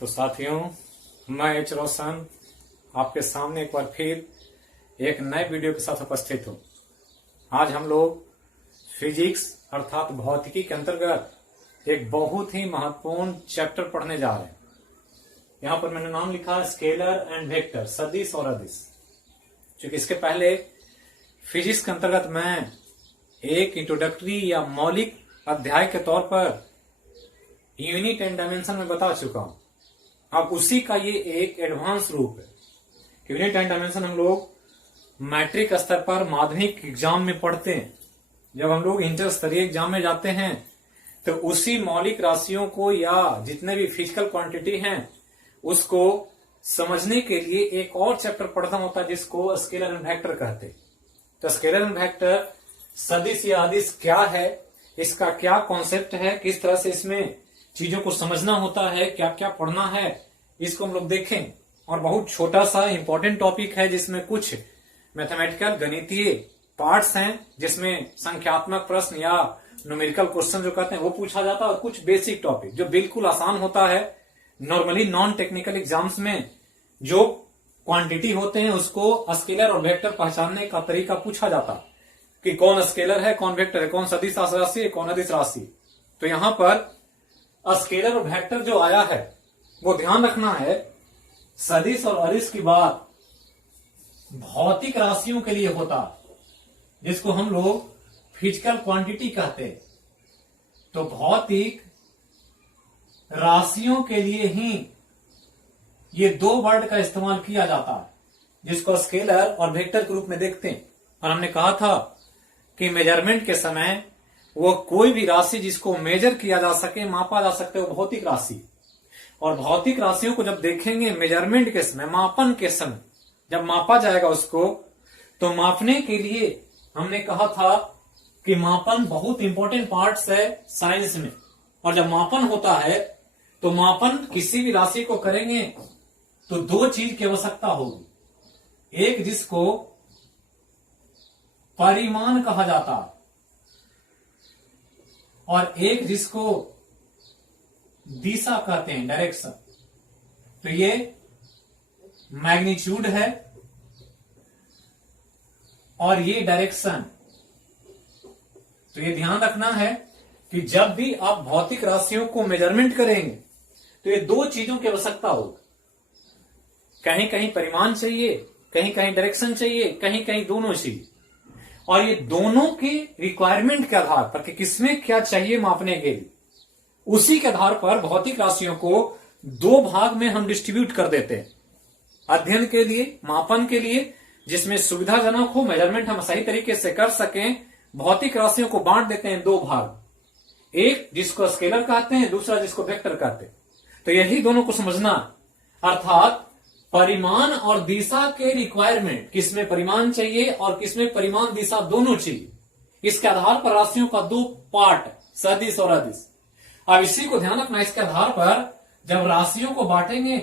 तो साथियों, मैं एच रोशन आपके सामने एक बार फिर एक नए वीडियो के साथ उपस्थित हूँ। आज हम लोग फिजिक्स अर्थात भौतिकी के अंतर्गत एक बहुत ही महत्वपूर्ण चैप्टर पढ़ने जा रहे हैं। यहाँ पर मैंने नाम लिखा स्केलर एंड वेक्टर, सदिश और अदिश। क्योंकि इसके पहले फिजिक्स के अंतर्गत मैं एक इंट्रोडक्टरी या मौलिक अध्याय के तौर पर यूनिट एंड डायमेंशन में बता चुका हूं। अब उसी का ये एक एडवांस रूप है। यूनिट एंड डायमेंशन हम लोग मैट्रिक स्तर पर माध्यमिक एग्जाम में पढ़ते हैं। जब हम लोग इंटर स्तरीय एग्जाम में जाते हैं तो उसी मौलिक राशियों को या जितने भी फिजिकल क्वांटिटी हैं उसको समझने के लिए एक और चैप्टर पढ़ना होता है जिसको स्केलर एंड वेक्टर कहते हैं। तो स्केलर एंड वेक्टर, सदिश या अदिश क्या है, इसका क्या कॉन्सेप्ट है, किस तरह से इसमें चीजों को समझना होता है, क्या क्या पढ़ना है, इसको हम लोग देखें। और बहुत छोटा सा इंपॉर्टेंट टॉपिक है जिसमें कुछ मैथमेटिकल गणितीय पार्ट्स हैं जिसमें संख्यात्मक प्रश्न या न्यूमेरिकल क्वेश्चन जो कहते हैं वो पूछा जाता है, और कुछ बेसिक टॉपिक जो बिल्कुल आसान होता है। नॉर्मली नॉन टेक्निकल एग्जाम्स में जो क्वांटिटी होते हैं उसको स्केलर और वेक्टर पहचानने का तरीका पूछा जाता है कि कौन स्केलर है, कौन वेक्टर है, कौन सदिश राशि है, कौन अदिश राशि। तो यहां पर स्केलर और वेक्टर जो आया है वो ध्यान रखना है। सदिश और अदिश की बात भौतिक राशियों के लिए होता जिसको हम लोग फिजिकल क्वांटिटी कहते हैं। तो भौतिक राशियों के लिए ही ये दो वर्ड का इस्तेमाल किया जाता है जिसको स्केलर और वेक्टर के रूप में देखते हैं। और हमने कहा था कि मेजरमेंट के समय वो कोई भी राशि जिसको मेजर किया जा सके, मापा जा सकते, वो भौतिक राशि। और भौतिक राशियों को जब देखेंगे मेजरमेंट के समय, मापन के समय जब मापा जाएगा उसको, तो मापने के लिए हमने कहा था कि मापन बहुत इंपॉर्टेंट पार्ट्स है साइंस में। और जब मापन होता है तो मापन किसी भी राशि को करेंगे तो दो चीज की आवश्यकता होगी। एक जिसको परिमाण कहा जाता है और एक जिसको दिशा कहते हैं, डायरेक्शन। तो ये मैग्नीट्यूड है और ये डायरेक्शन। तो ये ध्यान रखना है कि जब भी आप भौतिक राशियों को मेजरमेंट करेंगे तो ये दो चीजों की आवश्यकता होगी। कहीं कहीं परिमाण चाहिए, कहीं कहीं डायरेक्शन चाहिए, कहीं कहीं दोनों चीज। और ये दोनों के रिक्वायरमेंट के आधार पर कि किसमें क्या चाहिए मापने के लिए, उसी के आधार पर भौतिक राशियों को दो भाग में हम डिस्ट्रीब्यूट कर देते हैं। अध्ययन के लिए, मापन के लिए, जिसमें सुविधाजनक हो, मेजरमेंट हम सही तरीके से कर सकें, भौतिक राशियों को बांट देते हैं दो भाग। एक जिसको स्केलर कहते हैं, दूसरा जिसको वेक्टर कहते हैं। तो यही दोनों को समझना, अर्थात परिमाण और दिशा के रिक्वायरमेंट, किसमें परिमाण चाहिए और किसमें परिमाण दिशा दोनों चाहिए, इसके आधार पर राशियों का दो पार्ट, सदिश और अदिश। अब इसी को ध्यान रखना, इसके आधार पर जब राशियों को बांटेंगे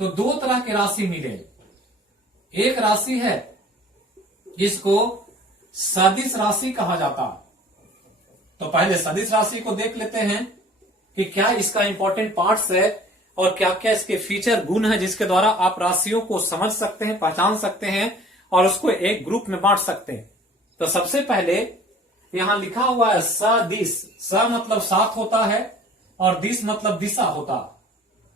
तो दो तरह की राशि मिलेगी। एक राशि है जिसको सदिश राशि कहा जाता है। तो पहले सदिश राशि को देख लेते हैं कि क्या इसका इंपॉर्टेंट पार्ट्स है और क्या क्या इसके फीचर, गुण है जिसके द्वारा आप राशियों को समझ सकते हैं, पहचान सकते हैं और उसको एक ग्रुप में बांट सकते हैं। तो सबसे पहले यहां लिखा हुआ है सदिश। स मतलब साथ होता है और दिश मतलब दिशा होता है।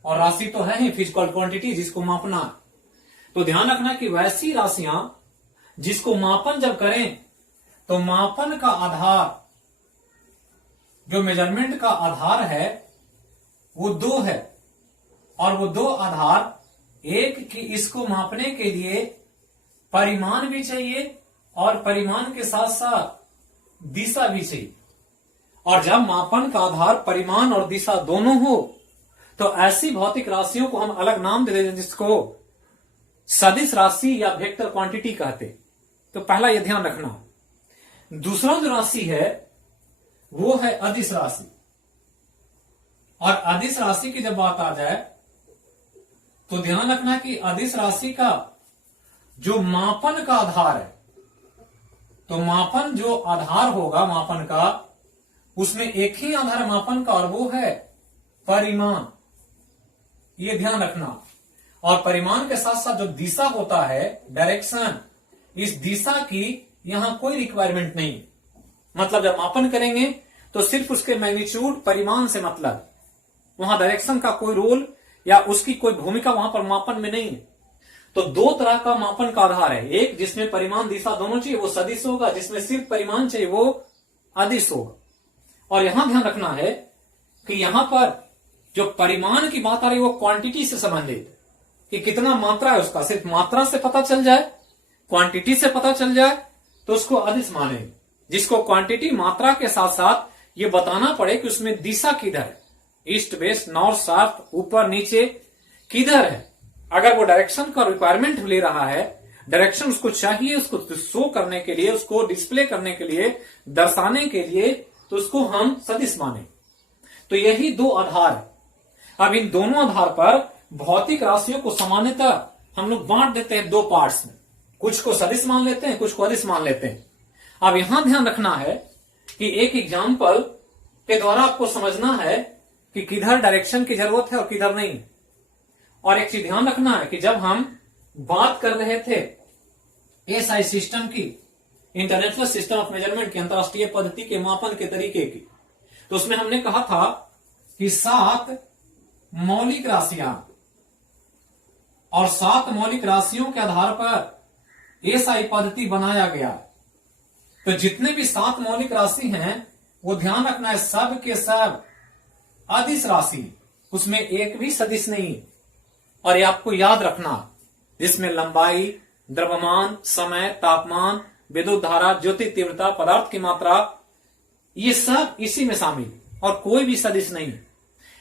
और राशि तो है ही फिजिकल क्वांटिटी जिसको मापना है। तो ध्यान रखना कि वैसी राशियां जिसको मापन जब करें तो मापन का आधार, जो मेजरमेंट का आधार है वो दो है। और वो दो आधार, एक कि इसको मापने के लिए परिमाण भी चाहिए और परिमाण के साथ साथ दिशा भी चाहिए। और जब मापन का आधार परिमाण और दिशा दोनों हो तो ऐसी भौतिक राशियों को हम अलग नाम दे देते जिसको सदिश राशि या वेक्टर क्वांटिटी कहते। तो पहला यह ध्यान रखना। दूसरा जो राशि है वो है अदिश राशि। और अदिश राशि की जब बात आ जाए तो ध्यान रखना कि अदिश राशि का जो मापन का आधार है, तो मापन जो आधार होगा मापन का, उसमें एक ही आधार मापन का और वो है परिमाण। ये ध्यान रखना। और परिमाण के साथ साथ जो दिशा होता है, डायरेक्शन, इस दिशा की यहां कोई रिक्वायरमेंट नहीं। मतलब जब मापन करेंगे तो सिर्फ उसके मैग्नीट्यूड, परिमाण से मतलब, वहां डायरेक्शन का कोई रोल या उसकी कोई भूमिका वहां पर मापन में नहीं है। तो दो तरह का मापन का आधार है, एक जिसमें परिमाण दिशा दोनों चाहिए वो सदिश होगा, जिसमें सिर्फ परिमाण चाहिए वो अदिश होगा। और यहां ध्यान रखना है कि यहां पर जो परिमाण की बात आ रही है वो क्वांटिटी से संबंधित, कि कितना मात्रा है उसका, सिर्फ मात्रा से पता चल जाए, क्वांटिटी से पता चल जाए तो उसको अदिश माने। जिसको क्वांटिटी, मात्रा के साथ साथ ये बताना पड़े कि उसमें दिशा किधर है, ईस्ट वेस्ट नॉर्थ साउथ, ऊपर नीचे किधर है। अगर वो डायरेक्शन का रिक्वायरमेंट ले रहा है, डायरेक्शन उसको चाहिए, उसको शो करने के लिए, उसको डिस्प्ले करने के लिए, दर्शाने के लिए, तो उसको हम सदिश माने। तो यही दो आधार है। अब इन दोनों आधार पर भौतिक राशियों को सामान्यतः हम लोग बांट देते हैं दो पार्ट्स में, कुछ को सदिश मान लेते हैं, कुछ को अदिश मान लेते हैं। अब यहां ध्यान रखना है कि एक एग्जाम्पल के द्वारा आपको समझना है कि किधर डायरेक्शन की जरूरत है और किधर नहीं। और एक चीज ध्यान रखना है कि जब हम बात कर रहे थे एसआई सिस्टम की, इंटरनेशनल सिस्टम ऑफ मेजरमेंट की, अंतरराष्ट्रीय पद्धति के मापन के तरीके की, तो उसमें हमने कहा था कि 7 मौलिक राशियां, और 7 मौलिक राशियों के आधार पर एसआई पद्धति बनाया गया। तो जितने भी 7 मौलिक राशि हैं वो ध्यान रखना है सब के सब अदिश राशि, उसमें एक भी सदिश नहीं। और ये आपको याद रखना, जिसमें लंबाई, द्रव्यमान, समय, तापमान, विद्युत धारा, ज्योति तीव्रता, पदार्थ की मात्रा, ये सब इसी में शामिल, और कोई भी सदिश नहीं।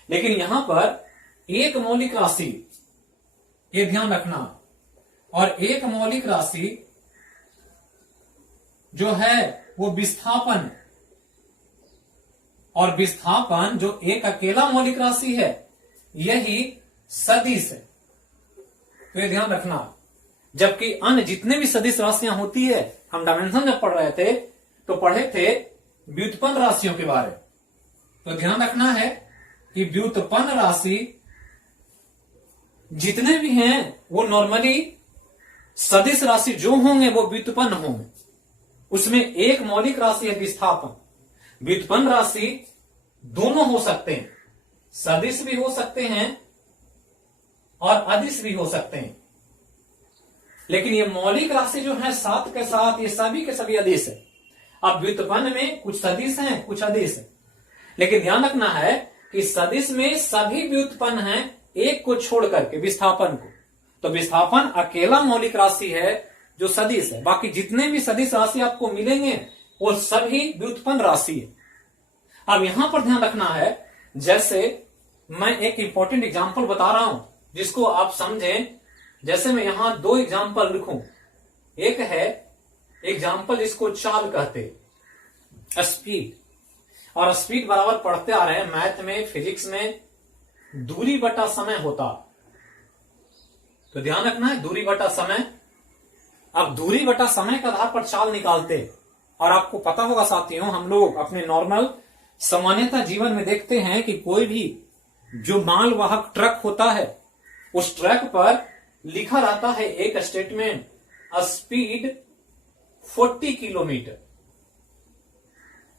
लेकिन यहां पर एक मौलिक राशि, ये ध्यान रखना, और एक मौलिक राशि जो है वो विस्थापन, और विस्थापन जो एक अकेला मौलिक राशि है यही सदिश है। तो ये ध्यान रखना। जबकि अन्य जितने भी सदिश राशियां होती है, हम डायमेंशन जब पढ़ रहे थे तो पढ़े थे व्युत्पन्न राशियों के बारे में। तो ध्यान रखना है कि व्युत्पन्न राशि जितने भी हैं वो नॉर्मली सदिश राशि जो होंगे वो व्युत्पन्न होंगे। उसमें एक मौलिक राशि है विस्थापन। व्युत्पन्न राशि दोनों हो सकते हैं, सदिश भी हो सकते हैं और अदिश भी हो सकते हैं। लेकिन ये मौलिक राशि जो है 7 के साथ, ये सभी के सभी अदिश है। अब व्युत्पन्न में कुछ सदिश हैं, कुछ अदिश है। लेकिन ध्यान रखना है कि सदिश में सभी व्युत्पन्न हैं, एक को छोड़ करके, विस्थापन को। तो विस्थापन अकेला मौलिक राशि है जो सदिश है। बाकी जितने भी सदिश राशि आपको मिलेंगे वो सभी व्युत्पन्न राशि है। अब यहां पर ध्यान रखना है, जैसे मैं एक इंपॉर्टेंट एग्जांपल बता रहा हूं जिसको आप समझें। जैसे मैं यहां 2 एग्जांपल लिखूं, एक है एग्जांपल इसको चाल कहते, स्पीड, और स्पीड बराबर पढ़ते आ रहे हैं मैथ में, फिजिक्स में, दूरी बटा समय होता। तो ध्यान रखना है दूरी बटा समय। अब दूरी बटा समय के आधार पर चाल निकालते, और आपको पता होगा साथियों, हम लोग अपने नॉर्मल सामान्यतः जीवन में देखते हैं कि कोई भी जो मालवाहक ट्रक होता है उस ट्रक पर लिखा रहता है एक स्टेटमेंट, स्पीड 40 किलोमीटर।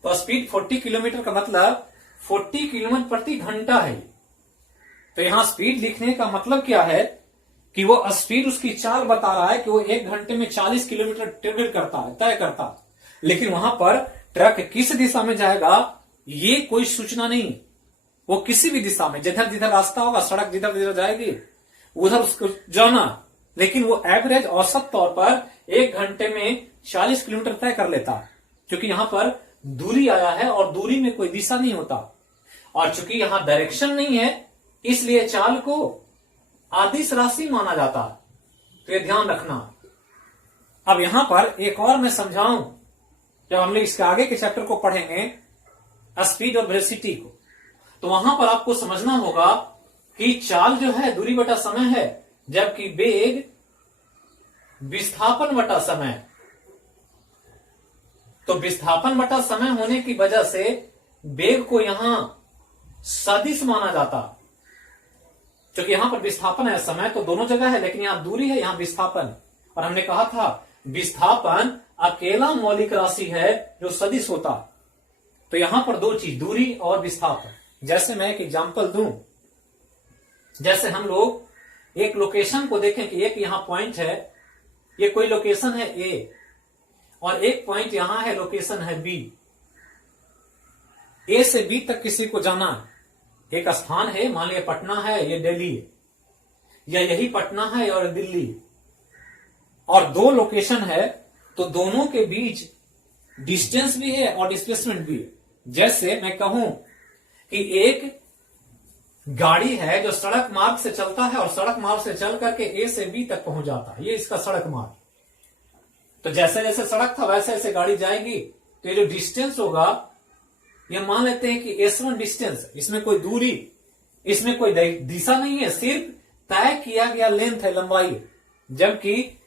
तो स्पीड 40 किलोमीटर का मतलब 40 किलोमीटर प्रति घंटा है। तो यहां स्पीड लिखने का मतलब क्या है कि वो स्पीड उसकी चाल बता रहा है कि वो 1 घंटे में 40 किलोमीटर ट्रेवल करता है, तय करता है। लेकिन वहां पर ट्रक किस दिशा में जाएगा ये कोई सूचना नहीं। वो किसी भी दिशा में, जिधर जिधर रास्ता होगा, सड़क जिधर जिधर जाएगी उधर उसको जाना, लेकिन वो एवरेज औसत तौर पर 1 घंटे में 40 किलोमीटर तय कर लेता है। क्योंकि यहां पर दूरी आया है और दूरी में कोई दिशा नहीं होता, और चूंकि यहां डायरेक्शन नहीं है इसलिए चाल को अदिश राशि माना जाता है। तो ये ध्यान रखना। अब यहां पर एक और मैं समझाऊं, जब हम लोग इसके आगे के चैप्टर को पढ़ेंगे स्पीड और वेलोसिटी को, तो वहां पर आपको समझना होगा कि चाल जो है दूरी बटा समय है, जबकि वेग विस्थापन बटा समय। तो विस्थापन बटा समय होने की वजह से वेग को यहां सदिश माना जाता। क्योंकि यहां पर विस्थापन है, समय तो दोनों जगह है, लेकिन यहां दूरी है, यहां विस्थापन है। और हमने कहा था विस्थापन अकेला मौलिक राशि है जो सदिश होता है। तो यहां पर दो चीज, दूरी और विस्थापन। जैसे मैं एक एग्जांपल दूं, जैसे हम लोग एक लोकेशन को देखें कि एक यहां पॉइंट है, ये कोई लोकेशन है ए, और एक पॉइंट यहां है, लोकेशन है बी। ए से बी तक किसी को जाना है, एक स्थान है, मान लिया पटना है, ये दिल्ली है, या यही पटना है और दिल्ली है, और दो लोकेशन है, तो दोनों के बीच डिस्टेंस भी है और डिस्प्लेसमेंट भी है। जैसे मैं कहूं कि एक गाड़ी है जो सड़क मार्ग से चलता है और सड़क मार्ग से चल करके ए से बी तक पहुंच जाता है, ये इसका सड़क मार्ग। तो जैसे जैसे सड़क था वैसे ऐसे गाड़ी जाएगी, तो ये जो डिस्टेंस होगा, ये मान लेते हैं कि S1 डिस्टेंस, इसमें कोई दूरी, इसमें कोई दिशा नहीं है, सिर्फ तय किया गया लेंथ है, लंबाई है। जबकि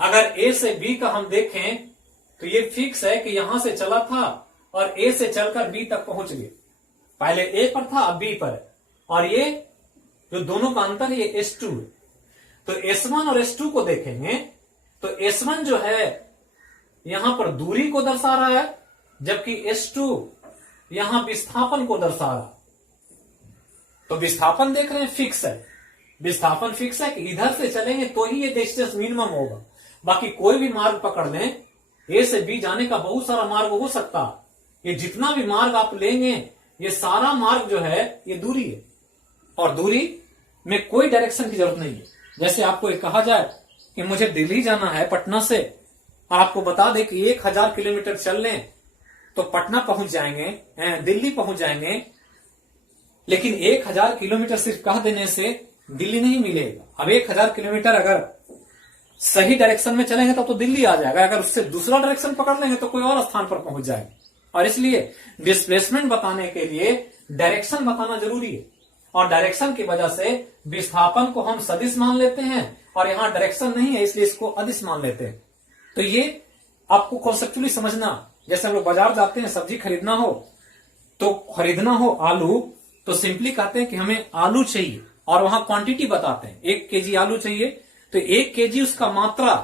अगर ए से बी का हम देखें तो ये फिक्स है कि यहां से चला था और ए से चलकर बी तक पहुंच गए। पहले ए पर था, अब बी पर है, और ये जो दोनों का अंतर है ये S2 है। तो S1 और S2 को देखेंगे तो S1 जो है यहां पर दूरी को दर्शा रहा है, जबकि S2 यहां विस्थापन को दर्शा रहा है। तो विस्थापन देख रहे हैं फिक्स है, विस्थापन फिक्स है कि इधर से चलेंगे तो ही ये डिस्टेंस मिनिमम होगा। बाकी कोई भी मार्ग पकड़ लें, ए से बी जाने का बहुत सारा मार्ग हो सकता है, ये जितना भी मार्ग आप लेंगे ये सारा मार्ग जो है ये दूरी है, और दूरी में कोई डायरेक्शन की जरूरत नहीं है। जैसे आपको एक कहा जाए कि मुझे दिल्ली जाना है पटना से, और आपको बता दे कि 1000 किलोमीटर चल लें तो पटना पहुंच जाएंगे, दिल्ली पहुंच जाएंगे, लेकिन 1000 किलोमीटर सिर्फ कह देने से दिल्ली नहीं मिलेगा। अब 1000 किलोमीटर अगर सही डायरेक्शन में चलेंगे तो दिल्ली आ जाएगा, अगर उससे दूसरा डायरेक्शन पकड़ लेंगे तो कोई और स्थान पर पहुंच जाएगा। और इसलिए डिस्प्लेसमेंट बताने के लिए डायरेक्शन बताना जरूरी है, और डायरेक्शन की वजह से विस्थापन को हम सदिश मान लेते हैं, और यहां डायरेक्शन नहीं है इसलिए इसको अदिश मान लेते हैं। तो ये आपको कॉन्सेप्चुअली समझना। जैसे हम लोग बाजार जाते हैं, सब्जी खरीदना हो, तो खरीदना हो आलू, तो सिंपली कहते हैं कि हमें आलू चाहिए, और वहां क्वांटिटी बताते हैं, 1 केजी आलू चाहिए, तो 1 केजी उसका मात्रा,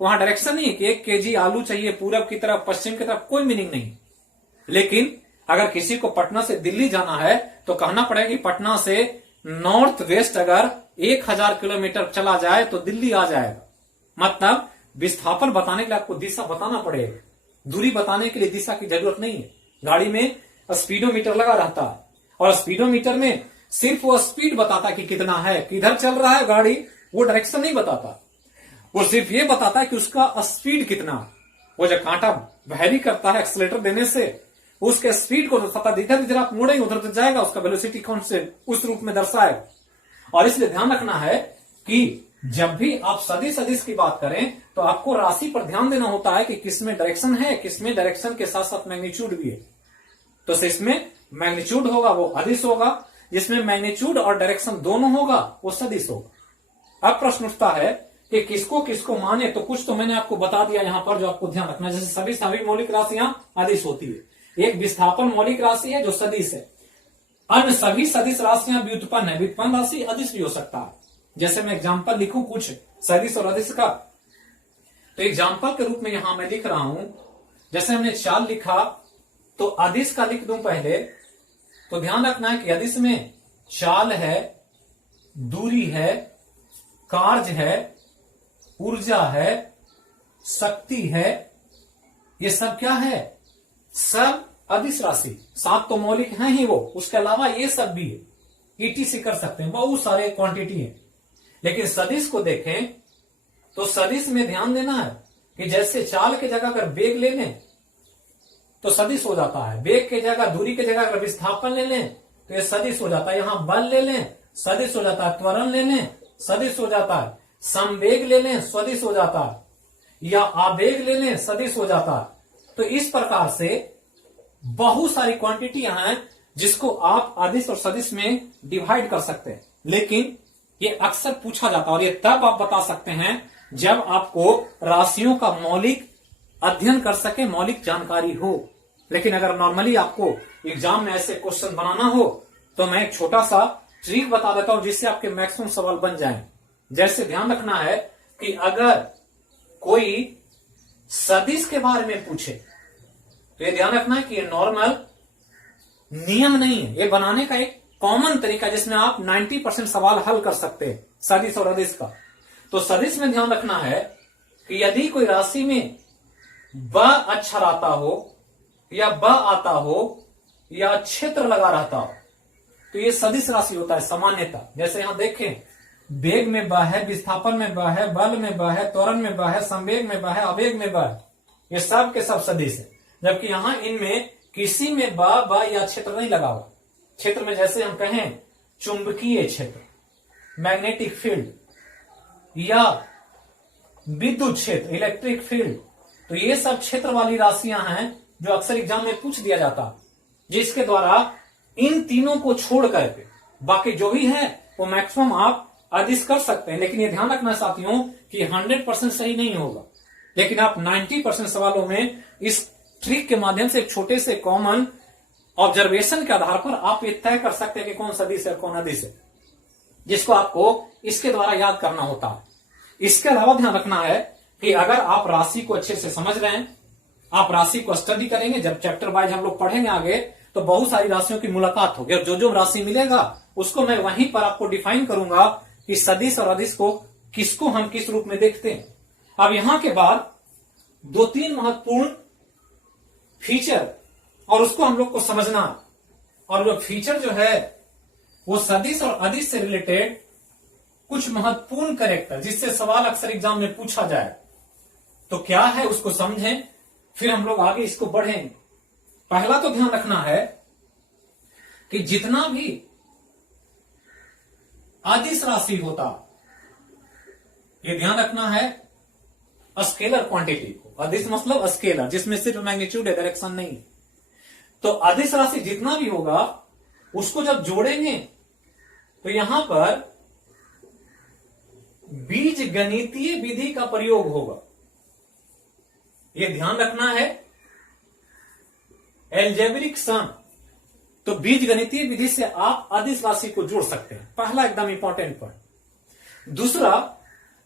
वहां डायरेक्शन नहीं है कि 1 केजी आलू चाहिए पूरब की तरफ, पश्चिम की तरफ, कोई मीनिंग नहीं। लेकिन अगर किसी को पटना से दिल्ली जाना है तो कहना पड़ेगा कि पटना से नॉर्थ वेस्ट अगर 1000 किलोमीटर चला जाए तो दिल्ली आ जाएगा। मतलब विस्थापन बताने के लिए आपको दिशा बताना पड़ेगा, दूरी बताने के लिए दिशा की जरूरत नहीं है। गाड़ी में स्पीडोमीटर लगा रहता है, और स्पीडोमीटर में सिर्फ वो स्पीड बताता है कि कितना है, किधर चल रहा है गाड़ी, वो डायरेक्शन नहीं बताता। वो सिर्फ ये बताता है कि उसका स्पीड कितना। वो जब कांटा भारी करता है एक्सीलरेटर देने से, उसके स्पीड को पता, इधर आप मोड़ेंगे उधर तो जाएगा, उसका वेलोसिटी कांस्टेंट उस रूप में दर्शाएगा। और इसलिए ध्यान रखना है कि जब भी आप सदिश की बात करें तो आपको राशि पर ध्यान देना होता है कि किसमें डायरेक्शन है, किसमें डायरेक्शन के साथ साथ मैग्नीट्यूड भी है। तो इसमें मैग्नीट्यूड होगा वो अदिश होगा, जिसमें मैग्नीट्यूड और डायरेक्शन दोनों होगा वो सदिश होगा। अब प्रश्न उठता है कि किसको किसको माने, तो कुछ तो मैंने आपको बता दिया यहां पर जो आपको ध्यान रखना है। जैसे सभी मौलिक राशियां अदिश होती है, एक विस्थापन मौलिक राशि है जो सदिश है, अन्य सभी सदिश राशियां व्युत्पन्न है, व्युत्पन्न राशि अदिश भी हो सकता है। जैसे मैं एग्जाम्पल लिखूं कुछ सदिश और अदिश का, तो एग्जाम्पल के रूप में यहां मैं लिख रहा हूं। जैसे हमने चाल लिखा तो अदिश का लिख दूं पहले, तो ध्यान रखना है कि अदिश में चाल है, दूरी है, कार्य है, ऊर्जा है, शक्ति है, ये सब क्या है, सब अदिश राशि। 7 तो मौलिक हैं ही वो, उसके अलावा ये सब भी है, ईटीसी कर सकते हैं, बहुत सारे क्वांटिटी है। लेकिन सदिश को देखें तो सदिश में ध्यान देना है कि जैसे चाल के जगह अगर वेग ले लें तो सदिश हो जाता है, वेग के जगह, दूरी के जगह अगर विस्थापन ले लें तो ये सदिश हो जाता है। यहां बल ले लें सदिश हो जाता है, त्वरण ले लें सदिश हो जाता है, संवेग ले लें सदिश हो जाता है, या आवेग ले लें सदिश हो जाता है। तो इस प्रकार से बहुत सारी क्वांटिटियां हैं जिसको आप अदिश और सदिश में डिवाइड कर सकते हैं। लेकिन ये अक्सर पूछा जाता है, और ये तब आप बता सकते हैं जब आपको राशियों का मौलिक अध्ययन कर सके, मौलिक जानकारी हो। लेकिन अगर नॉर्मली आपको एग्जाम में ऐसे क्वेश्चन बनाना हो तो मैं एक छोटा सा ट्रिक बता देता हूं जिससे आपके मैक्सिमम सवाल बन जाएं। जैसे ध्यान रखना है कि अगर कोई सदिश के बारे में पूछे तो ये ध्यान रखना है कि ये नॉर्मल नियम नहीं है, ये बनाने का एक कॉमन तरीका जिसमें आप 90% सवाल हल कर सकते हैं सदिश और अदिश का। तो सदिश में ध्यान रखना है कि यदि कोई राशि में ब अक्षर आता हो या ब आता हो या क्षेत्र लगा रहता हो तो ये सदिश राशि होता है सामान्यता। जैसे यहां देखें, वेग में ब है, विस्थापन में ब है, बल में ब है, त्वरण में ब है, संवेग में ब है, आवेग में ब है, ये सब के सब सदिश है। जबकि यहां इनमें किसी में ब या क्षेत्र नहीं लगा हुआ। क्षेत्र में जैसे हम कहें चुंबकीय क्षेत्र, मैग्नेटिक फील्ड या विद्युत क्षेत्र, इलेक्ट्रिक फील्ड, तो ये सब क्षेत्र वाली राशियां हैं जो अक्सर एग्जाम में पूछ दिया जाता है, जिसके द्वारा इन तीनों को छोड़ करके बाकी जो भी है वो मैक्सिमम आप अदिश कर सकते हैं। लेकिन ये ध्यान रखना साथियों कि 100% सही नहीं होगा, लेकिन आप 90% सवालों में इस ट्रिक के माध्यम से एक छोटे से कॉमन ऑब्जर्वेशन के आधार पर आप ये तय कर सकते हैं कि कौन सदिश है कौन अदिश है, जिसको आपको इसके द्वारा याद करना होता है। इसके अलावा ध्यान रखना है कि अगर आप राशि को अच्छे से समझ रहे हैं, आप राशि को स्टडी करेंगे, जब चैप्टर वाइज हम लोग पढ़ेंगे आगे तो बहुत सारी राशियों की मुलाकात होगी और जो जो राशि मिलेगा उसको मैं वहीं पर आपको डिफाइन करूंगा कि सदिश और अदिश को किसको हम किस रूप में देखते हैं। अब यहां के बाद 2-3 महत्वपूर्ण फीचर और उसको हम लोग को समझना, और जो फीचर जो है वो सदिश और अदिश से रिलेटेड कुछ महत्वपूर्ण कैरेक्टर जिससे सवाल अक्सर एग्जाम में पूछा जाए तो क्या है उसको समझें, फिर हम लोग आगे इसको बढ़ेंगे। पहला तो ध्यान रखना है कि जितना भी अदिश राशि होता, ये ध्यान रखना है स्केलर क्वांटिटी को। अदिश मतलब स्केलर, जिसमें सिर्फ मैग्नीट्यूड है, डायरेक्शन नहीं। तो अदिश राशि जितना भी होगा उसको जब जोड़ेंगे तो यहां पर बीज गणितीय विधि का प्रयोग होगा, यह ध्यान रखना है। एल्जेब्रिक सम, तो बीज गणितीय विधि से आप अदिश राशि को जोड़ सकते हैं, पहला एकदम इंपॉर्टेंट पॉइंट। दूसरा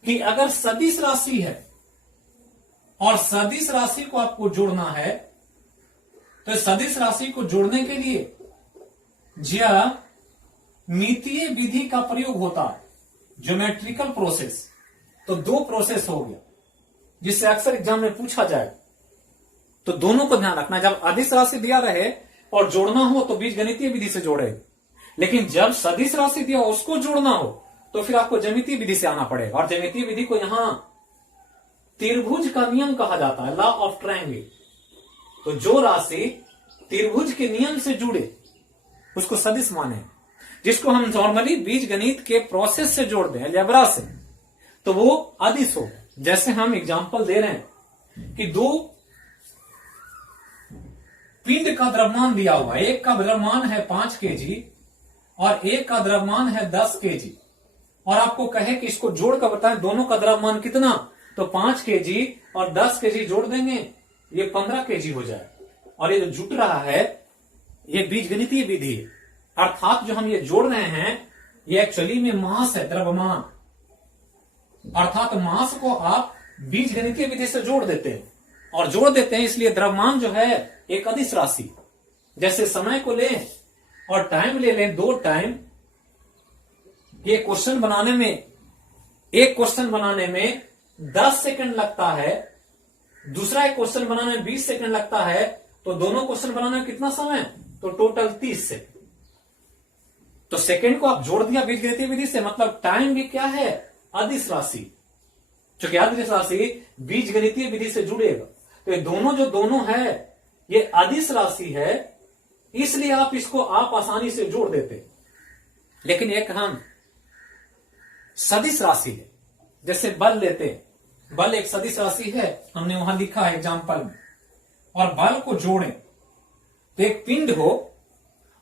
कि अगर सदिश राशि है और सदिश राशि को आपको जोड़ना है तो सदिश राशि को जोड़ने के लिए ज्यामितीय विधि का प्रयोग होता है, ज्योमेट्रिकल प्रोसेस। तो 2 प्रोसेस हो गया जिससे अक्सर एग्जाम में पूछा जाए, तो दोनों को ध्यान रखना। जब अदिश राशि दिया रहे और जोड़ना हो तो बीज गणितीय विधि से जोड़े, लेकिन जब सदिश राशि दिया उसको जोड़ना हो तो फिर आपको ज्यामितीय विधि से आना पड़ेगा। और ज्यामितीय विधि को यहां त्रिभुज का नियम कहा जाता है, लॉ ऑफ ट्रायंगल। तो जो राशि त्रिभुज के नियम से जुड़े उसको सदिश माने, जिसको हम नॉर्मली बीज गणित के प्रोसेस से जोड़ दें, अलजेब्रा से, तो वो अदिश हो। जैसे हम एग्जांपल दे रहे हैं कि 2 पिंड का द्रव्यमान दिया हुआ, एक का द्रव्यमान है 5 kg और एक का द्रव्यमान है 10 kg, और आपको कहे कि इसको जोड़ कर बताएं दोनों का द्रव्यमान कितना, तो 5 kg और 10 kg जोड़ देंगे, ये 15 kg हो जाए। और ये जो जुट रहा है ये बीजगणितीय विधि है, अर्थात जो हम ये जोड़ रहे हैं ये एक्चुअली में मास है, द्रव्यमान। अर्थात मास को आप बीजगणितीय विधि से जोड़ देते हैं, और जोड़ देते हैं इसलिए द्रव्यमान जो है एक अदिश राशि। जैसे समय को लें और टाइम ले लें, 2 टाइम, ये क्वेश्चन बनाने में, एक क्वेश्चन बनाने में 10 सेकंड लगता है, दूसरा एक क्वेश्चन बनाने में 20 सेकंड लगता है, तो दोनों क्वेश्चन बनाने में कितना समय, तो टोटल 30 सेकंड। तो सेकंड को आप जोड़ दिया बीजगणितीय विधि से, मतलब टाइम भी क्या है, अदिश राशि। क्योंकि अदिश राशि बीजगणितीय विधि से जुड़ेगा, तो ये दोनों जो दोनों है ये अदिश राशि है, इसलिए आप इसको आप आसानी से जोड़ देते। लेकिन एक हम सदिश राशि है, जैसे बल लेते हैं, बल एक सदिश राशि है, हमने वहां लिखा है एग्जाम्पल में, और बल को जोड़ें तो एक पिंड हो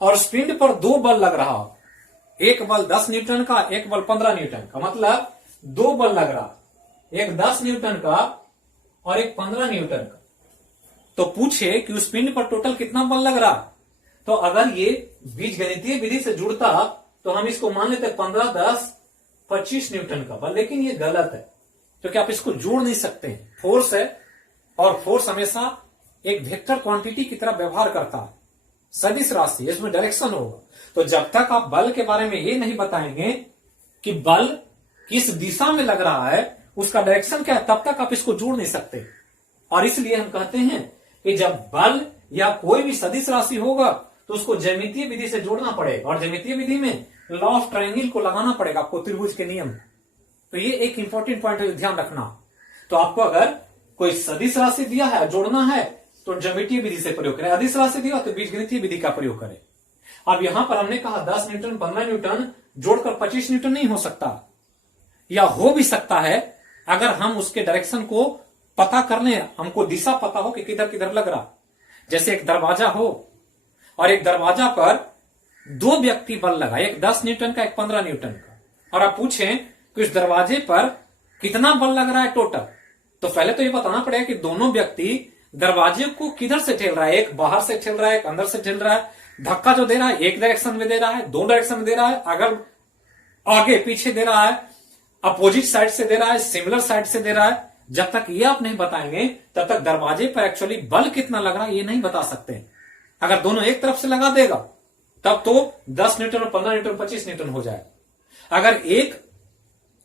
और उस पिंड पर 2 बल लग रहा हो, एक बल 10 न्यूटन का, एक बल 15 न्यूटन का, मतलब 2 बल लग रहा, एक 10 न्यूटन का और एक 15 न्यूटन का। तो पूछे कि उस पिंड पर टोटल कितना बल लग रहा, तो अगर ये बीजगणितीय विधि से जुड़ता तो हम इसको मान लेते हैं 15, 10, 25 न्यूटन का बल, लेकिन ये गलत है क्योंकि आप इसको जोड़ नहीं सकते हैं। फोर्स है और फोर्स हमेशा एक वेक्टर क्वांटिटी की तरह व्यवहार करता है, सदिश राशि, इसमें डायरेक्शन होगा। तो जब तक आप बल के बारे में ये नहीं बताएंगे कि बल किस दिशा में लग रहा है, उसका डायरेक्शन क्या है, तब तक आप इसको जोड़ नहीं सकते। और इसलिए हम कहते हैं कि जब बल या कोई भी सदिश राशि होगा तो उसको ज्यामितीय विधि से जोड़ना पड़ेगा, और ज्यामितीय विधि में लॉ ऑफ ट्रायंगल को लगाना पड़ेगा आपको, त्रिभुज के नियम। तो ये एक इंपॉर्टेंट पॉइंट है, ध्यान रखना। तो आपको अगर कोई सदिश राशि दिया है, जोड़ना है, तो ज्यामितीय विधि से प्रयोग करें। अदिश राशि दिया तो बीजगणितीय विधि का प्रयोग करें। अब यहां पर हमने कहा 10 न्यूटन 15 न्यूटन जोड़कर 25 न्यूटन नहीं हो सकता, या हो भी सकता है अगर हम उसके डायरेक्शन को पता कर लें, हमको दिशा पता हो कि किधर किधर लग रहा। जैसे एक दरवाजा हो और एक दरवाजा पर दो व्यक्ति बल लगा, एक 10 न्यूटन का, एक 15 न्यूटन का, और आप पूछें कि उस दरवाजे पर कितना बल लग रहा है टोटल, तो पहले तो ये बताना पड़ेगा कि दोनों व्यक्ति दरवाजे को किधर से ठेल रहा है, एक बाहर से ठेल रहा है, एक अंदर से ठेल रहा है, धक्का जो दे रहा है एक डायरेक्शन में दे रहा है, दो डायरेक्शन में दे रहा है, अगर आगे पीछे दे रहा है, अपोजिट साइड से दे रहा है, सिमिलर साइड से दे रहा है। जब तक ये आप नहीं बताएंगे तब तक दरवाजे पर एक्चुअली बल कितना लग रहा है ये नहीं बता सकते। अगर दोनों एक तरफ से लगा देगा तब तो 10 न्यूटन और 15 न्यूटन 25 न्यूटन हो जाए। अगर एक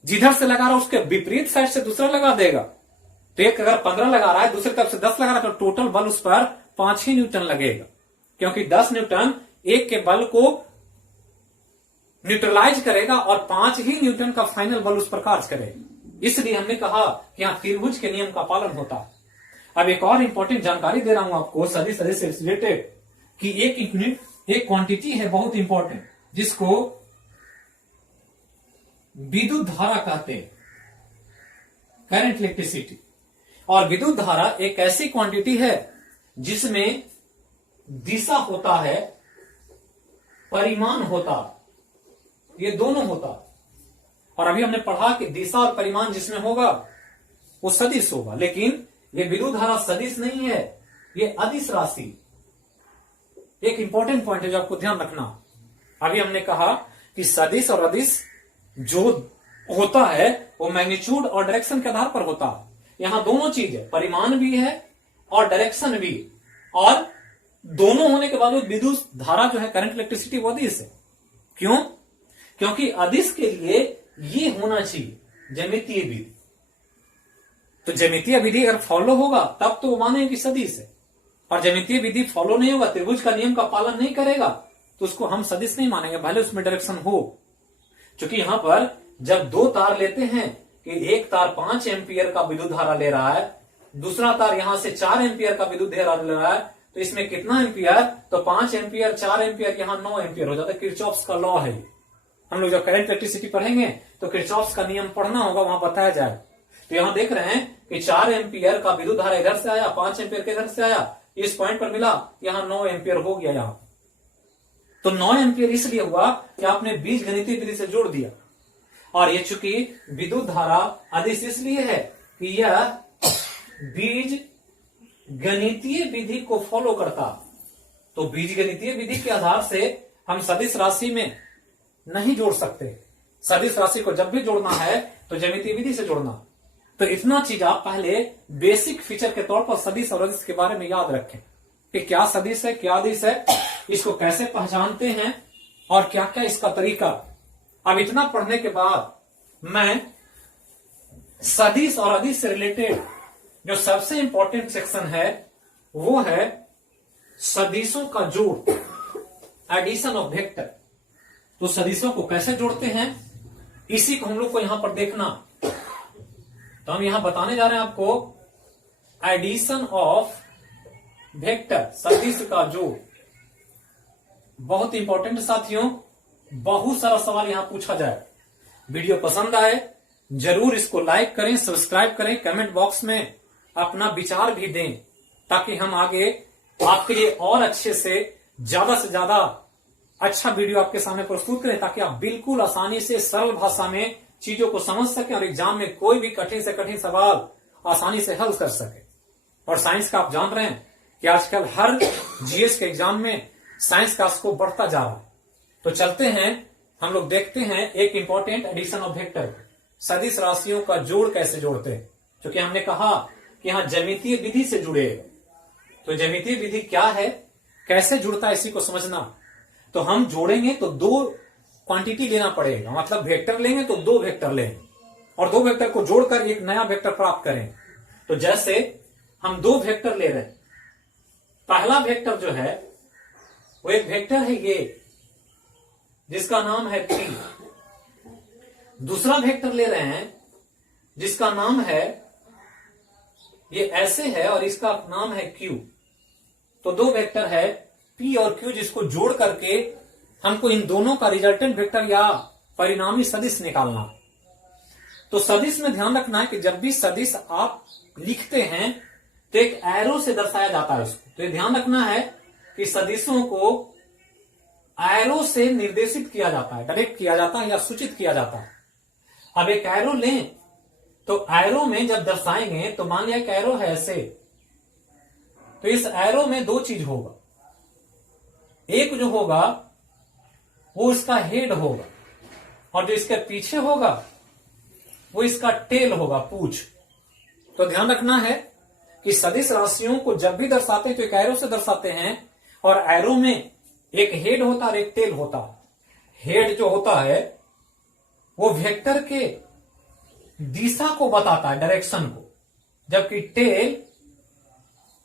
जिधर से लगा रहा है उसके विपरीत साइड से दूसरा लगा देगा, तो एक अगर 15 लगा रहा है दूसरी तरफ से 10 लगा रहा है, तो टोटल बल उस पर 5 ही न्यूटन लगेगा, क्योंकि 10 न्यूटन एक के बल को न्यूट्रलाइज करेगा और 5 ही न्यूटन का फाइनल बल उस पर कार्य करेगा। इसलिए हमने कहा कि यहां त्रिभुज के नियम का पालन होता है। अब एक और इंपॉर्टेंट जानकारी दे रहा हूं आपको सदिश से रिलेटेड, कि एक यूनिट, एक क्वांटिटी है बहुत इंपॉर्टेंट, जिसको विद्युत धारा कहते हैं, करंट इलेक्ट्रिसिटी। और विद्युत धारा एक ऐसी क्वांटिटी है जिसमें दिशा होता है, परिमाण होता, ये दोनों होता। और अभी हमने पढ़ा कि दिशा और परिमाण जिसमें होगा वो सदिश होगा, लेकिन ये विद्युत धारा सदिश नहीं है, ये अदिश राशि। एक इंपॉर्टेंट पॉइंट है जो आपको ध्यान रखना। अभी हमने कहा कि सदिश और अदिश जो होता है वो मैग्नीट्यूड और डायरेक्शन के आधार पर होता है। यहां दोनों चीज है, परिमाण भी है और डायरेक्शन भी, और दोनों होने के बाद विद्युत धारा जो है करंट इलेक्ट्रिसिटी वो अदिश है। क्यों? क्योंकि अदिश के लिए ये होना चाहिए ज्यामितीय विधि। तो ज्यामितीय विधि अगर फॉलो होगा तब तो मानेंगे कि सदिश है, और ज्यामितीय विधि फॉलो नहीं होगा, त्रिभुज का नियम का पालन नहीं करेगा, तो उसको हम सदिश नहीं मानेंगे, भले उसमें डायरेक्शन हो। क्योंकि यहां पर जब दो तार लेते हैं कि एक तार 5 एम्पियर का विद्युत धारा ले रहा है, दूसरा तार यहां से 4 एम्पियर का विद्युत धारा ले रहा है, तो इसमें कितना एम्पियर, तो 5 एम्पियर 4 एम्पियर, यहां 9 एम्पियर हो जाता है। किरचॉफ्स का लॉ है। हम लोग जब करंट इलेक्ट्रिसिटी पढ़ेंगे तो किरचॉफ्स का नियम पढ़ना होगा, वहां बताया जाए। तो यहां देख रहे हैं कि 4 एम्पियर का विद्युत धारा इधर से आया, 5 एम्पियर के इधर से आया, इस पॉइंट पर मिला, यहां 9 एम्पियर हो गया। यहां तो 9 एम्पियर इसलिए हुआ कि आपने बीज गणितीय विधि से जोड़ दिया। और ये चूंकि विद्युत धारा अदिश इसलिए है कि यह बीज गणितीय विधि को फॉलो करता। तो बीज गणितीय विधि के आधार से हम सदिश राशि में नहीं जोड़ सकते। सदिश राशि को जब भी जोड़ना है तो ज्यामितीय विधि से जोड़ना। तो इतना चीज आप पहले बेसिक फीचर के तौर पर सदिश और अदिश के बारे में याद रखें कि क्या सदिश है, क्या अदिश है, इसको कैसे पहचानते हैं और क्या क्या इसका तरीका। अब इतना पढ़ने के बाद मैं सदिश और अदिश से रिलेटेड जो सबसे इंपॉर्टेंट सेक्शन है वो है सदिशों का जोड़, एडिशन ऑफ वेक्टर। तो सदिशों को कैसे जोड़ते हैं इसी को हम लोग को यहां पर देखना। तो हम यहां बताने जा रहे हैं आपको एडिशन ऑफ वेक्टर, सदिश का जोड़। बहुत इंपॉर्टेंट साथियों, बहुत सारा सवाल यहां पूछा जाए। वीडियो पसंद आए जरूर इसको लाइक करें, सब्सक्राइब करें, कमेंट बॉक्स में अपना विचार भी दें, ताकि हम आगे आपके लिए और अच्छे से ज्यादा अच्छा वीडियो आपके सामने प्रस्तुत करें, ताकि आप बिल्कुल आसानी से सरल भाषा में चीजों को समझ सकें और एग्जाम में कोई भी कठिन से कठिन सवाल आसानी से हल कर सके। और साइंस का आप जान रहे हैं कि आजकल हर जीएस के एग्जाम में साइंस का स्कोप बढ़ता जा रहा है। तो चलते हैं हम लोग देखते हैं एक इंपॉर्टेंट एडिशन ऑफ वेक्टर, सदिश राशियों का जोड़ कैसे जोड़ते हैं। क्योंकि हमने कहा कि यहां ज्यामितीय विधि से जुड़े, तो ज्यामितीय विधि क्या है, कैसे जुड़ता है, इसी को समझना। तो हम जोड़ेंगे तो दो क्वांटिटी लेना पड़ेगा, मतलब वेक्टर लेंगे तो दो वेक्टर लेंगे और दो वेक्टर को जोड़कर एक नया वेक्टर प्राप्त करें। तो जैसे हम दो वेक्टर ले रहे हैं, पहला वेक्टर जो है वो एक वेक्टर है ये, जिसका नाम है P। दूसरा वेक्टर ले रहे हैं जिसका नाम है, ये ऐसे है और इसका नाम है Q। तो दो वेक्टर है P और Q, जिसको जोड़ करके हमको इन दोनों का रिजल्टेंट वेक्टर या परिणामी सदिश निकालना। तो सदिश में ध्यान रखना है कि जब भी सदिश आप लिखते हैं तो एक एरो से दर्शाया जाता है उसको। तो ये ध्यान रखना है कि सदिशों को एरो से निर्देशित किया जाता है, डायरेक्ट किया जाता है या सूचित किया जाता है। अब एक एरो लें तो एरो में जब दर्शाएंगे तो मान लिया एक एरो है ऐसे, तो इस एरो में दो चीज होगा। एक जो होगा वो इसका हेड होगा और जो इसके पीछे होगा वो इसका टेल होगा, पूंछ। तो ध्यान रखना है कि सदिश राशियों को जब भी दर्शाते हैं तो एक एरो से दर्शाते हैं और एरो में एक हेड होता है और एक टेल होता है। हेड जो होता है वो वेक्टर के दिशा को बताता है, डायरेक्शन को, जबकि टेल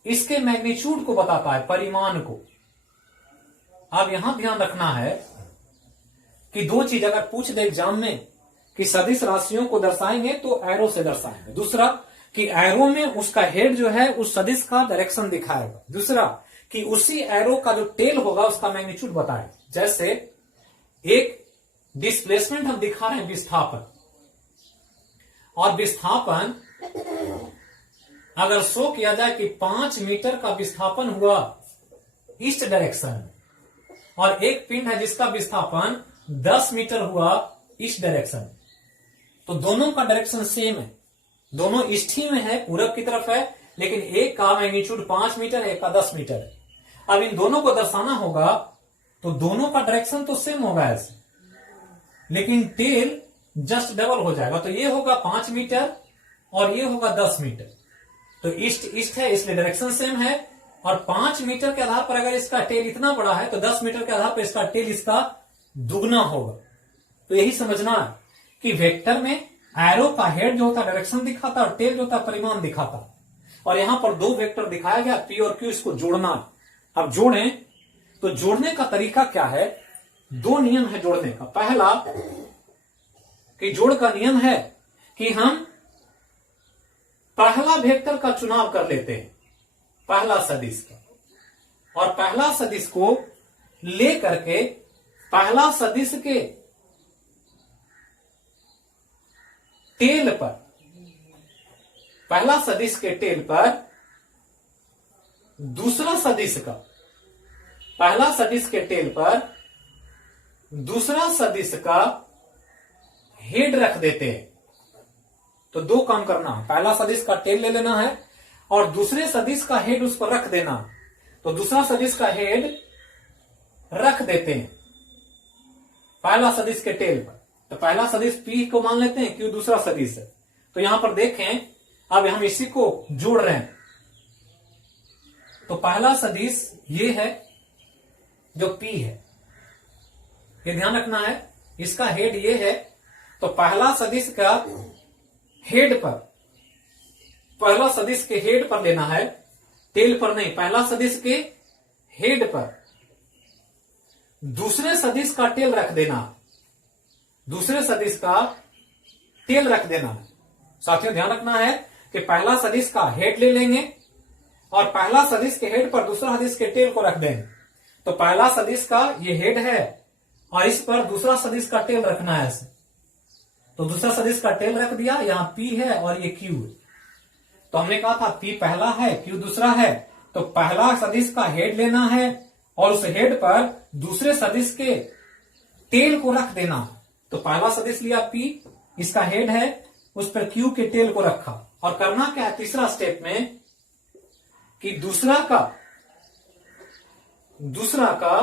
इसके मैग्नीट्यूड को बताता है, परिमाण को। अब यहां ध्यान रखना है कि दो चीज अगर पूछ दे एग्जाम में कि सदिश राशियों को दर्शाएंगे तो एरो से दर्शाएंगे। दूसरा कि एरो में उसका हेड जो है उस सदिश का डायरेक्शन दिखाएगा। दूसरा कि उसी एरो का जो टेल होगा उसका मैग्नीट्यूड बताएगा। जैसे एक डिस्प्लेसमेंट हम दिखा रहे हैं, विस्थापन, और विस्थापन अगर शो किया जाए कि 5 मीटर का विस्थापन हुआ ईस्ट डायरेक्शन में, और एक पिंड है जिसका विस्थापन 10 मीटर हुआ ईस्ट डायरेक्शन, तो दोनों का डायरेक्शन सेम है, दोनों ईस्ट ही में है, पूरब की तरफ है, लेकिन एक का मैग्नीट्यूड 5 मीटर है, एक का 10 मीटर है। अब इन दोनों को दर्शाना होगा तो दोनों का डायरेक्शन तो सेम होगा ऐसे, लेकिन टेल जस्ट डबल हो जाएगा। तो ये होगा 5 मीटर और ये होगा 10 मीटर। तो ईस्ट ईस्ट है इसलिए डायरेक्शन सेम है, और 5 मीटर के आधार पर अगर इसका टेल इतना बड़ा है तो 10 मीटर के आधार पर इसका टेल इसका दुगना होगा। तो यही समझना है कि वेक्टर में एरो का हेड जो होता डायरेक्शन दिखाता और टेल जो होता परिमाण दिखाता। और यहां पर दो वेक्टर दिखाया गया P और Q, इसको जोड़ना। अब जोड़ें तो जोड़ने का तरीका क्या है, दो नियम है जोड़ने का। पहला कि जोड़ का नियम है कि हम पहला वेक्टर का चुनाव कर लेते हैं, पहला सदिश का, और पहला सदिश को ले करके पहला सदिश के टेल पर, पहला सदिश के टेल पर दूसरा सदिश का, पहला सदिश के टेल पर दूसरा सदिश का हेड रख देते हैं। तो दो काम करना है, पहला सदिश का टेल ले लेना है और दूसरे सदिश का हेड उस पर रख देना। तो दूसरा सदिश का हेड रख देते हैं पहला सदिश के टेल पर। तो पहला सदिश P को मान लेते हैं, Q दूसरा सदिश है। तो यहां पर देखें, अब हम इसी को जोड़ रहे हैं। तो पहला सदिश ये है जो P है, ये ध्यान रखना है, इसका हेड ये है। तो पहला सदिश का हेड पर, पहला सदिश के हेड पर लेना है, टेल पर नहीं, पहला सदिश के हेड पर दूसरे सदिश का टेल रख देना, दूसरे सदिश का टेल रख देना। साथियों ध्यान रखना है कि पहला सदिश का हेड ले लेंगे और पहला सदिश के हेड पर दूसरा सदिश के टेल को रख देंगे। तो पहला सदिश का ये हेड है और इस पर दूसरा सदिश का टेल रखना है ऐसे। तो दूसरा सदिश का टेल रख दिया, यहां P है और ये Q है। तो हमने कहा था P पहला है, Q दूसरा है। तो पहला सदिश का हेड लेना है और उस हेड पर दूसरे सदिश के टेल को रख देना। तो पहला सदिश लिया P, इसका हेड है, उस पर Q के टेल को रखा। और करना क्या है तीसरा स्टेप में कि दूसरा का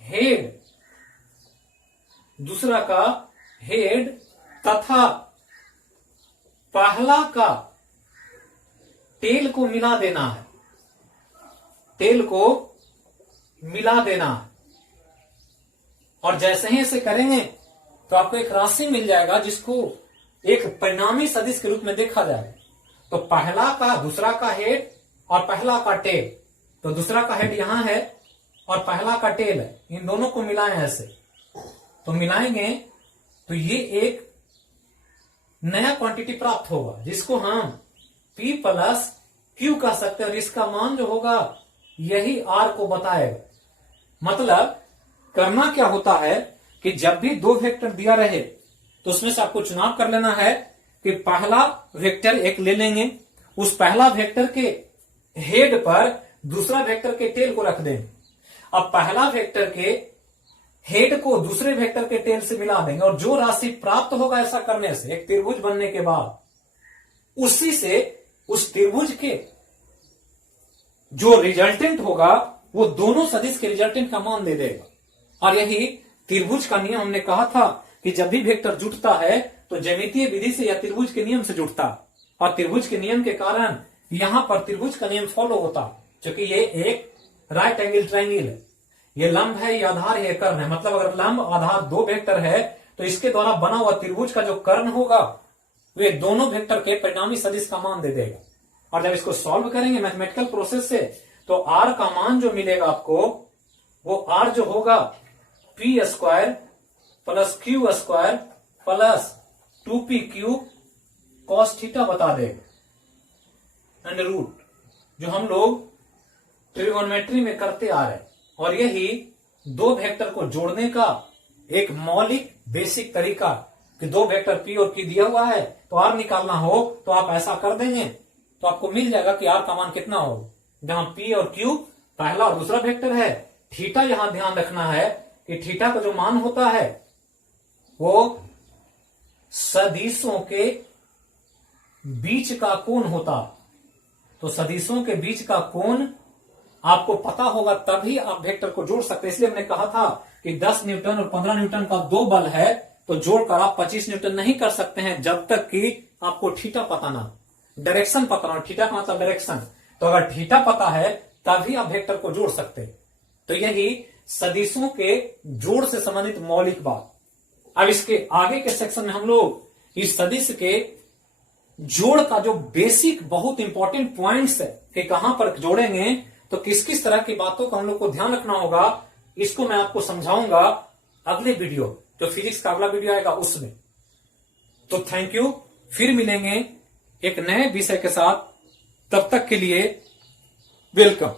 हेड दूसरा का हेड तथा पहला का टेल को मिला देना है, टेल को मिला देना है। और जैसे ही इसे करेंगे तो आपको एक राशि मिल जाएगा जिसको एक परिणामी सदिश के रूप में देखा जाएगा। तो पहला का दूसरा का हेड और पहला का टेल, तो दूसरा का हेड यहां है और पहला का टेल है, इन दोनों को मिलाएं ऐसे, तो मिलाएंगे तो ये एक नया क्वांटिटी प्राप्त होगा जिसको हम P प्लस Q कह सकते हैं। और इसका मान जो होगा यही R को बताएगा। मतलब करना क्या होता है कि जब भी दो वेक्टर दिया रहे तो उसमें से आपको चुनाव कर लेना है कि पहला वेक्टर एक ले लेंगे, उस पहला वेक्टर के हेड पर दूसरा वेक्टर के टेल को रख देंगे। अब पहला वेक्टर के हेड को दूसरे वेक्टर के टेल से मिला देंगे और जो राशि प्राप्त होगा ऐसा करने से एक त्रिभुज बनने के बाद उसी से उस त्रिभुज के जो रिजल्टेंट होगा वो दोनों सदिश के रिजल्टेंट का मान दे देगा। और यही त्रिभुज का नियम हमने कहा था कि जब भी वेक्टर जुटता है तो ज्यामितीय विधि से या त्रिभुज के नियम से जुटता, और त्रिभुज के नियम के कारण यहां पर त्रिभुज का नियम फॉलो होता, क्योंकि ये एक राइट एंगल ट्रायंगल है, ये लंब है, ये आधार है, ये कर्ण है। मतलब अगर लंब आधार दो वेक्टर है तो इसके द्वारा बना हुआ त्रिभुज का जो कर्ण होगा वे दोनों वेक्टर के परिणामी सदिश का मान दे देगा। और जब इसको सॉल्व करेंगे मैथमेटिकल प्रोसेस से तो आर का मान जो मिलेगा आपको वो आर जो होगा P square plus Q square plus 2p³ cos theta बता देगा, अंडर रूट, जो हम लोग ट्रिगोनोमेट्री में करते आ रहे हैं। और यही दो वेक्टर को जोड़ने का एक मौलिक बेसिक तरीका कि दो वेक्टर P और Q दिया हुआ है तो R निकालना हो तो आप ऐसा कर देंगे तो आपको मिल जाएगा कि R का मान कितना हो, जहां P और Q पहला और दूसरा वेक्टर है। थीटा यहां ध्यान रखना है कि थीटा का जो मान होता है वो सदिशों के बीच का कोण होता, तो सदिशों के बीच का कोण आपको पता होगा तभी आप वेक्टर को जोड़ सकते हैं। इसलिए हमने कहा था कि 10 न्यूटन और 15 न्यूटन का दो बल है तो जोड़कर आप 25 न्यूटन नहीं कर सकते हैं जब तक कि आपको थीटा पता ना, डायरेक्शन पता ना। थीटा का मतलब डायरेक्शन, तो अगर थीटा पता है तभी आप वेक्टर को जोड़ सकते हैं। तो यही सदिशों के जोड़ से संबंधित मौलिक बात। अब इसके आगे के सेक्शन में हम लोग इस सदिश के जोड़ का जो बेसिक बहुत इंपॉर्टेंट पॉइंट्स है कि कहां पर जोड़ेंगे तो किस किस तरह की बातों का हम लोग को ध्यान रखना होगा, इसको मैं आपको समझाऊंगा अगले वीडियो, जो फिजिक्स का अगला वीडियो आएगा उसमें। तो थैंक यू, फिर मिलेंगे एक नए विषय के साथ, तब तक के लिए वेलकम।